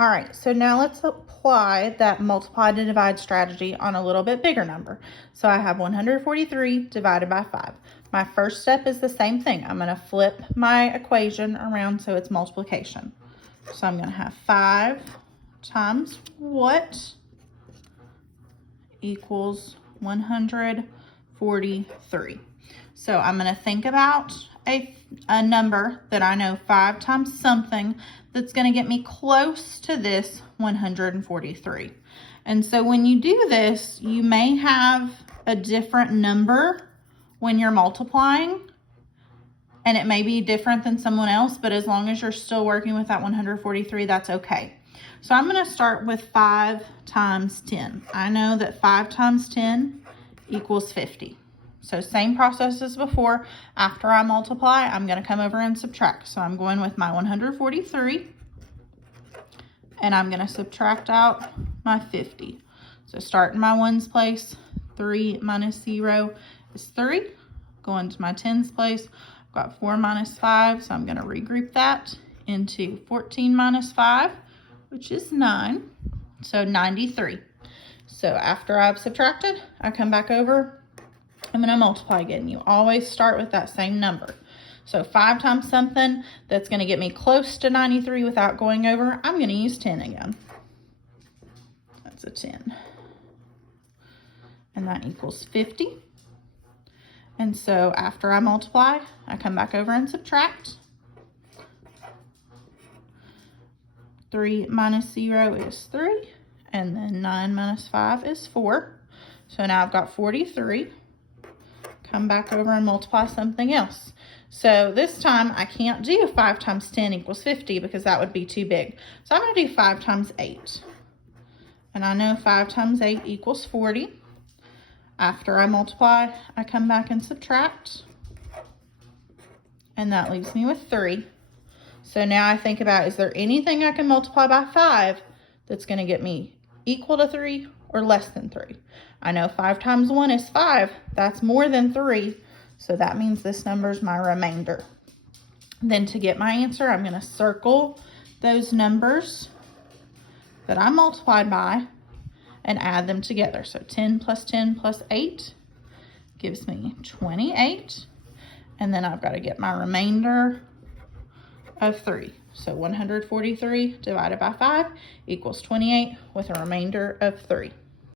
All right, so now let's apply that multiply to divide strategy on a little bit bigger number. So I have 143 divided by 5. My first step is the same thing. I'm going to flip my equation around so it's multiplication. So I'm going to have 5 times what equals 143. So I'm going to think about a number that I know 5 times something that's going to get me close to this 143. And so when you do this, you may have a different number when you're multiplying, and it may be different than someone else, but as long as you're still working with that 143, that's okay. So I'm going to start with 5 times 10. I know that 5 times 10 equals 50. So same process as before. After I multiply, I'm going to come over and subtract. So I'm going with my 143, and I'm going to subtract out my 50. So start in my ones place, 3 minus 0 is 3. Going to my tens place, I've got 4 minus 5, so I'm going to regroup that into 14 minus 5, which is 9, so 93. So after I've subtracted, I come back over, I'm going to multiply again. You always start with that same number. So 5 times something that's going to get me close to 93 without going over, I'm going to use 10 again. That's a 10. And that equals 50. And so after I multiply, I come back over and subtract. 3 minus 0 is 3. And then 9 minus 5 is 4. So now I've got 43. Come back over and multiply something else. So this time I can't do 5 times 10 equals 50 because that would be too big. So I'm going to do 5 times 8. And I know 5 times 8 equals 40. After I multiply, I come back and subtract. And that leaves me with 3. So now I think about, is there anything I can multiply by 5 that's going to get me equal to 3 or less than 3? I know 5 times 1 is 5. That's more than 3. So that means this number is my remainder. Then to get my answer, I'm going to circle those numbers that I multiplied by and add them together. So 10 plus 8 gives me 28. And then I've got to get my remainder of 3. So 143 divided by 5 equals 28 with a remainder of 3.